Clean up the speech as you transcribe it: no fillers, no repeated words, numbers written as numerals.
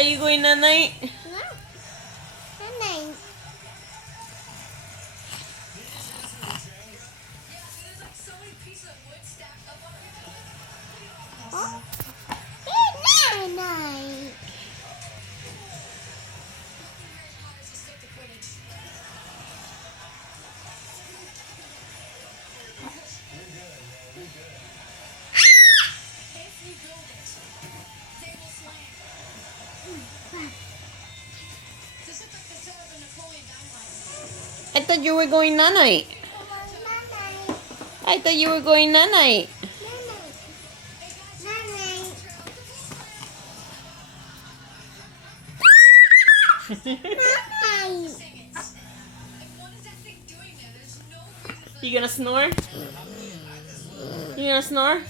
Are you going na night? No. Nanay. Oh. Hey, nanay. I thought you were going na night. Nanay. I thought you were going na night. Nanay. You gonna snore? You gonna snore?